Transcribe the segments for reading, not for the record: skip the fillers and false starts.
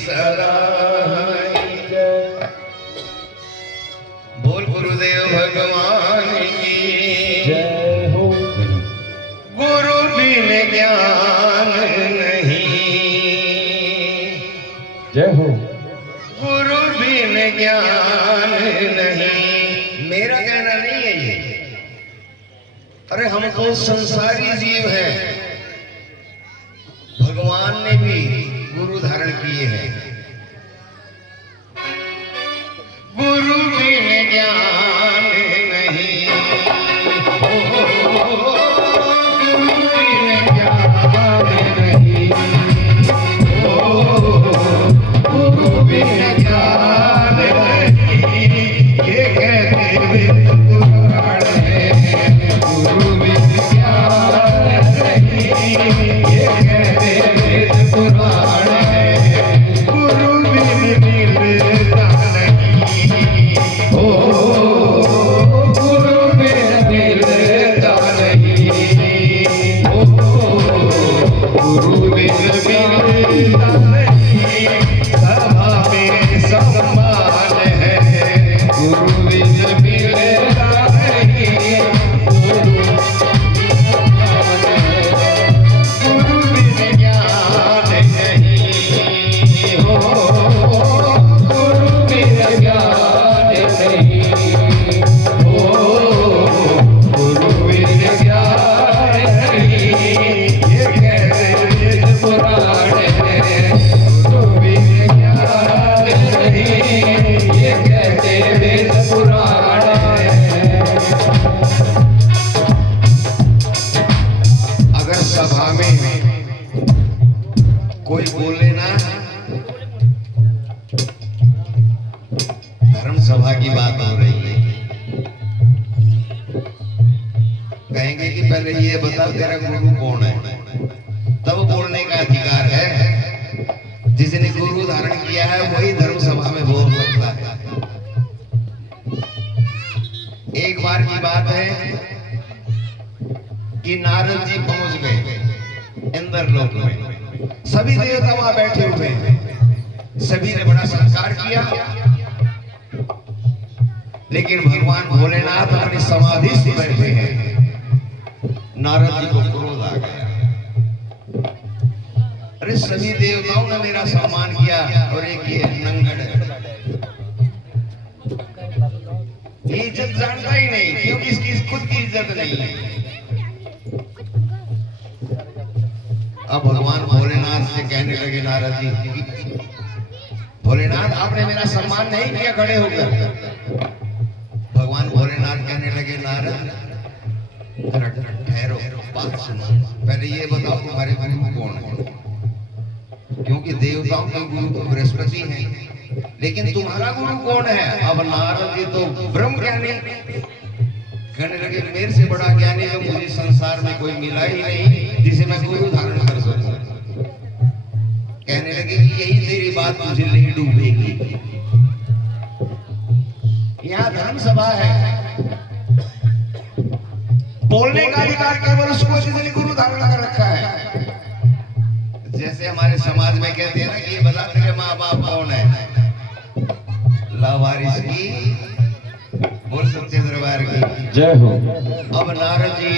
सराय। बोल गुरुदेव भगवान की जय हो। गुरु बिन ज्ञान नहीं, जय हो। गुरु बिन ज्ञान नहीं। मेरा कहना नहीं है ये, अरे हम तो संसारी जीव हैं, भगवान ने भी गुरु धारण किए हैं। गुरु बिन ज्ञान नहीं, गुरु बिन ज्ञान नहीं, गुरु बिन ज्ञान नहीं। ये कहते वेद पुराण है, गुरु बिन ज्ञान नहीं। ये कहते वेद पुराण है, गुरु बिन मिलता नहीं। ओ गुरु बिन मिलता नहीं, ओ गुरु बिन मिलता नहीं। सभा में सम्मान है, गुरु बिन मिलता नहीं। गुरु बिन ज्ञान नहीं, हो गुरु बिन ज्ञान नहीं, हो गुरु बिन ज्ञान नहीं। ये कहते वेद पुराण है, गुरु बिन ज्ञान नहीं। ये कहते वेद पुराण है। अगर सभा में कोई बोले ना, धर्म सभा की बात हो रही है, कहेंगे कि पहले ये बता तेरा गुरु कौन है, तब बोलने का अधिकार है। जिसने गुरु धारण किया है वही धर्म सभा में बोल सकता है। एक बार की बात है कि नारद जी पहुंच गए इंद्रलोक में। सभी देवता वहां बैठे हुए हैं, सभी ने बड़ा सत्कार किया, लेकिन भगवान भोलेनाथ अपनी समाधि से बैठे हैं। नारद जी को क्रोध आ गया, अरे सभी देवताओं ने मेरा सम्मान किया और एक ये नंगड़ ये इज्जत जानता ही नहीं, क्योंकि इसकी खुद की इज्जत नहीं है। अब भगवान भोलेनाथ से कहने लगे नारद जी, भोलेनाथ आपने मेरा सम्मान नहीं किया खड़े होकर। भगवान भोलेनाथ कहने लगे नारद ठहरो, बात सुनो, पहले ये बताओ तुम्हारे गुरु कौन है, क्योंकि देवताओं के गुरु तो बृहस्पति हैं, लेकिन तुम्हारा गुरु कौन है। अब नारद जी तो ब्रह्म ज्ञानी कहने लगे, मेरे से बड़ा ज्ञानी तो मुझे संसार में कोई मिला ही नहीं जिसे मैं गुरु धारण कर सकूं। कहने लगे कि यही तेरी बात तुझे ले डूबेगी। यहाँ धर्म सभा है, बोलने का अधिकार केवल उसको जिसने गुरु धारण कर रखा है। जैसे हमारे समाज में कहते हैं ना कि ये बता तेरे माँ बाप कौन है, लावारिस की बोल सच्चे दरबार की जय हो। अब नारद जी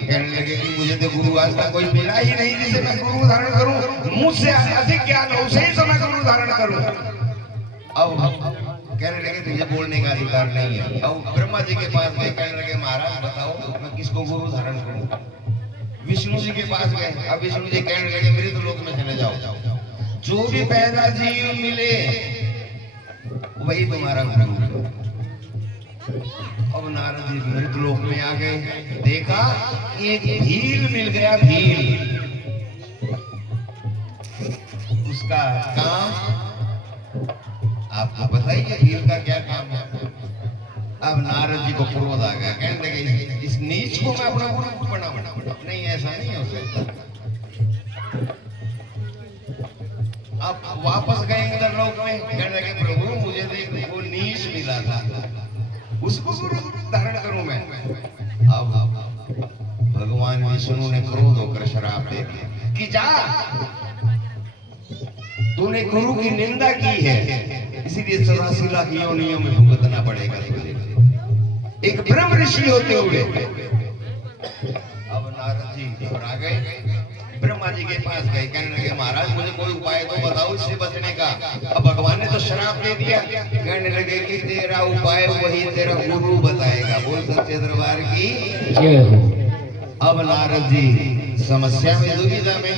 कहने लगे कि मुझे तो गुरु आज तक कोई मिला ही नहीं जिसे मैं गुरु धारण करूं, मुझसे अधिक ज्ञान हो उसे ही तो मैं गुरु धारण करूं। अब कहने लगे तुझे बोलने का अधिकार नहीं है। अब ब्रह्मा जी के पास गए, कहने लगे महाराज बताओ मैं किसको गुरु धारण करूं। विष्णु जी के पास गए, अब विष्णु जी कहने लगे मेरे तो लोक में चले जाओ, जो भी पैदा जीव मिले वही तुम्हारा गुरु। अब नारद जी मृतलोक में आ गए, देखा एक भील मिल गया, भील उसका काम आपको बताइए भील का क्या काम है। अब नारद जी को क्रोध आ गया, कहने लगे इस नीच को मैं अपना गुरु बनाऊं, नहीं ऐसा नहीं हो सकता। अब वापस गए इंद्रलोक में, कहने लगे प्रभु मुझे देख वो नीच मिला था, उसको गुरु धारण करूं मैं। अब भगवान विष्णु ने क्रोध होकर श्राप दे दिया कि जा तूने गुरु की निंदा की है, इसीलिए 84 लाख योनियों में भुगतना पड़ेगा तुझे, एक ब्रह्म ऋषि होते हुए। अब नारद जी घबरा गए, ब्रह्मा जी के पास गए, कहने लगे महाराज मुझे कोई उपाय तो बताओ इससे बचने का। अब भगवान ने तो श्राप दे दिया, कहने लगे कि तेरा उपाय वही तेरा गुरु बताएगा। बोल सच्चे दरबार की जय हो। अब नारद जी समस्या में, दुविधा में,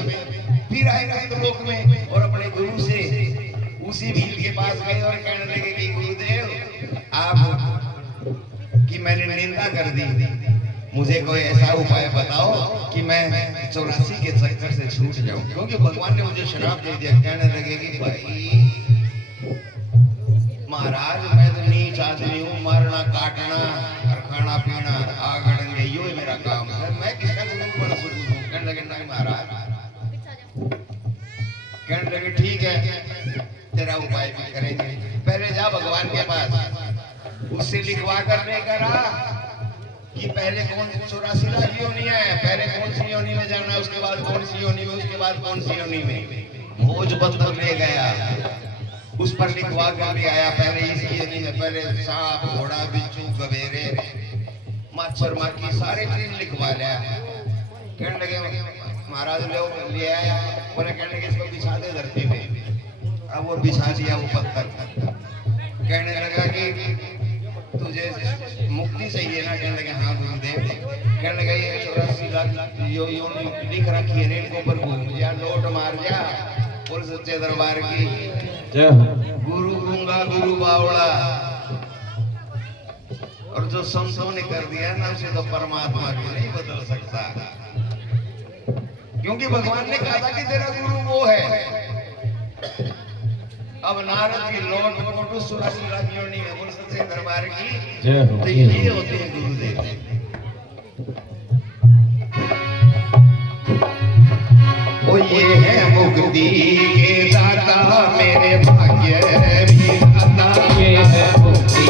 फिर आए लोक में और अपने गुरु से उसी भील के पास गए और कहने लगे कि गुरुदेव आप कि मैंने निंदा कर दी, मुझे कोई ऐसा उपाय बताओ कि मैं 84 के चक्कर से छूट जाऊं, क्योंकि भगवान ने मुझे श्राप दे दिया। कहने लगे कि भाई महाराज मैं तो नीच आदमी हूँ, मारना काटना और खाना पीना आगड़ेंगे यो ही मेरा काम है, मैं किसका गुरु बन सकूं? कहने लगे नहीं महाराज। कहने लगे ठीक है तेरा उपाय भी करेंगे, पहले जा भगवान के पास, उससे लिखवा कर लेकर आ कि पहले कौन 84 लाख योनियां है, पहले कौन सी योनि में जाना है, उसके बाद कौन सी योनि में, उसके बाद कौन सी योनि में। भोजपत्र ले गया, उस पर लिखवा कर ले आया, पहले इसकी योनि में पहले सांप घोड़ा बिच्छू गबेरे मच्छर माखी सारे चीज लिखवा लिया। कहने लगे महाराज ले आया, बोले कहने लगे इसको बिछा दे धरती में। अब वो बिछा दिया वो पत्थर, कहने लगा कि तुझे मुक्ति चाहिए ना? कहने लगे हाँ गुरुदेव। कहने लगा ये 84 लाख यो लिख रखी है, इनको पर घूम जा, नोट मार जा। बोल सच्चे दरबार की जय हो। गुरु गूंगा गुरु बावड़ा, और जो संतों ने कर दिया ना उसे तो परमात्मा भी नहीं बदल सकता, क्योंकि भगवान ने कहा था कि तेरा गुरु वो है। अब नारद की लौट फोटो 84 लाख योनि में। बोल सच्चे दरबार की जय हो। तो ये होते हैं गुरुदेव। ओ ये है मुक्ति के दाता मेरे भाग्य विधाता, ये है मुक्ति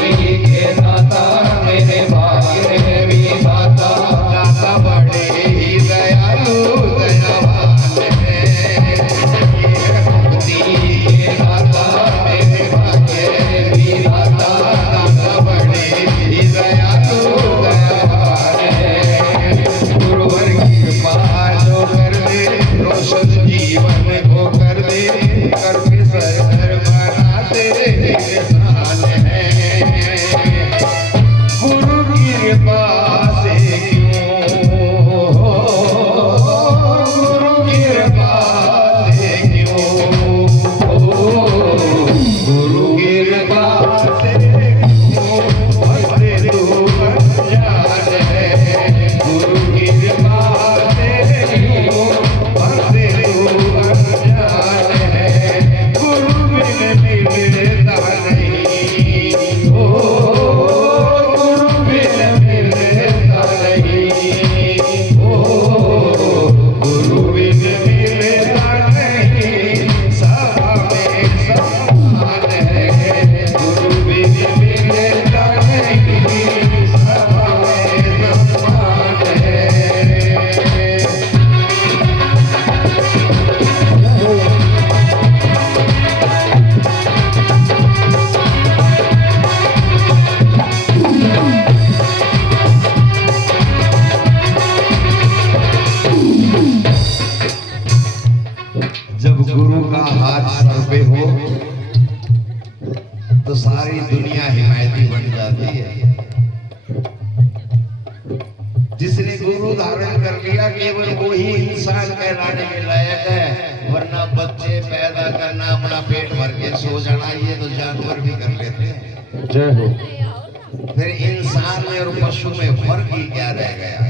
के दाता मेरे भाग्य विधाता, दाता बड़े ही दयालु दयावान है। ये है मुक्ति के दाता मेरे भाग्य विधाता, दाता बड़े ही दयालु दयावान है। गुरुवर की कृपा जो कर दे, रोशन जीवन को कर दे, कर्म सर बनाते इंसान है। गुरु की कृपा से क्यों, गुरु की कृपा से क्यों, गुरु की कृपा से क्यों भक्ति तू अनजान है। गुरु की कृपा से क्यों भक्ति तू अनजान है। गुरु बिन मिलता नहीं, ओ गुरु बिन मिलता नहीं, ओ गुरु बिन मिलता नहीं, सब में समान है। गुरु बिन मिलता नहीं, सब में समान है। जब गुरु का हाथ सर पे हो तो सारी दुनिया हिमायती बन जाती है। जिसने गुरु धारण कर लिया केवल वो ही इंसान कहलाने के लायक है, वरना बच्चे पैदा करना, अपना पेट भर के सो जाना ये तो जानवर भी कर लेते हैं। जय हो। फिर इंसान में और पशु में फर्क ही क्या रह गया?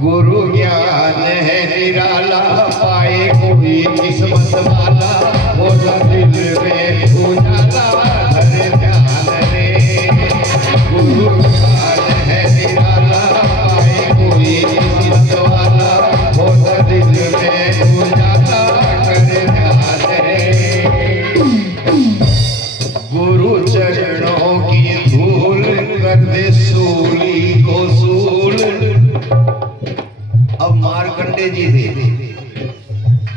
गुरु ज्ञान है निराला, पाए कोई किस्मत वाला, हो दिल में उजाला हर ध्यान रे। गुरु ज्ञान है निराला, पाए कोई किस्मत वाला, हो दिल में उजाला कर ध्यान रे। गुरु चरणों की धूल कर दे सूली को सूल। अब मार्कंडे जी थे,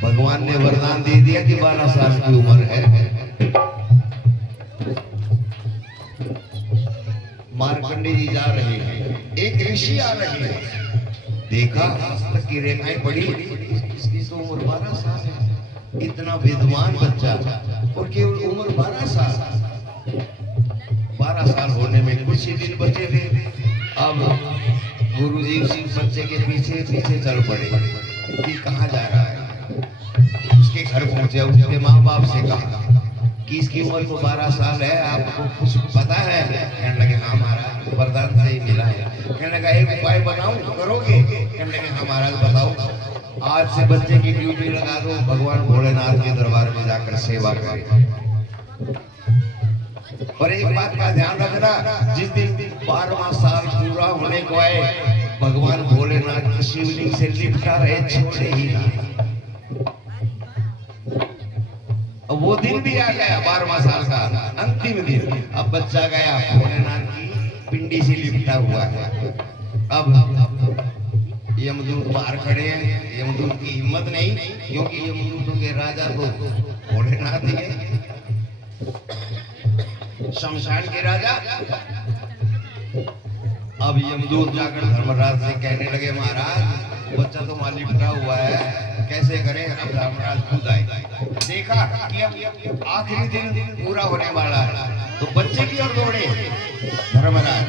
भगवान ने वरदान दे दिया कि 12 साल की उम्र है। मार्कंडे जी जा रहे हैं, एक ऋषि आ रहे हैं, देखा मस्तक की रेखाएं पड़ी, इसकी तो उम्र 12 साल है। इतना विद्वान बच्चा और केवल उम्र 12 साल। 12 साल होने में कुछ ही दिन बचे थे। अब गुरुजी उसी बच्चे के पीछे पीछे चल पड़े कि कहाँ जा रहा है। उसके घर पहुंचे, उसके माँ बाप से कहा कि इसकी उम्र तो 12 साल है, आपको कुछ पता है? कहने लगे हाँ महाराज, वरदान से ही मिला है। कहने लगा एक उपाय बताऊं तो करोगे? कहने लगे हाँ महाराज बताओ। आज से बच्चे की ड्यूटी लगा दो, भगवान भोलेनाथ के दरबार में जाकर सेवा करें। और एक बात का ध्यान रखना, जिस दिन 12वां साल पूरा होने को आए, भगवान भोलेनाथ की शिवलिंग से लिपटा रहे, छोड़े ही ना। अब वो दिन भी आ गया, 12वां साल का अंतिम दिन। अब बच्चा गया, भोलेनाथ की पिंडी से लिपटा हुआ है। अब यमदूत बाहर खड़े हैं। यमदूत की हिम्मत नहीं, क्योंकि यमदूतों के राजा तो भोलेनाथ ही है, शमशान के राजा। अब यमदूत जाकर धर्मराज से कहने लगे महाराज बच्चा तो वहां लिपटा हुआ है, कैसे करें? अब धर्मराज खुद आए, देखा कि अब आखिरी दिन पूरा होने वाला है, तो बच्चे की ओर दौड़े धर्मराज।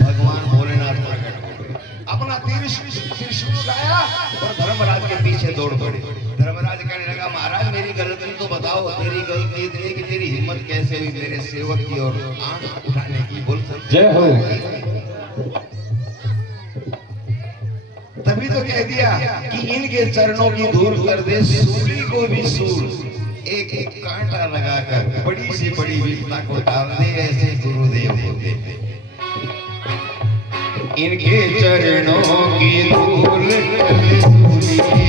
भगवान भोलेनाथ प्रकट हो गए, अपना त्रिशूल उठाया और धर्मराज के पीछे दौड़ पड़े। धर्मराज कहने लगा महाराज मेरी गलती तो बताओ, तेरी गलती इतनी कि तेरी हिम्मत कैसे हुई मेरे सेवक की ओर आंख उठाने की? बोल जय हो। तभी तो कह दिया कि इनके चरणों की धूल कर दे सूली को भी सूल, एक एक कांटा लगाकर बड़ी से बड़ी विपदा को टाल दे, ऐसे गुरुदेव होते थे। इनके चरणों की धूल कर दे सूली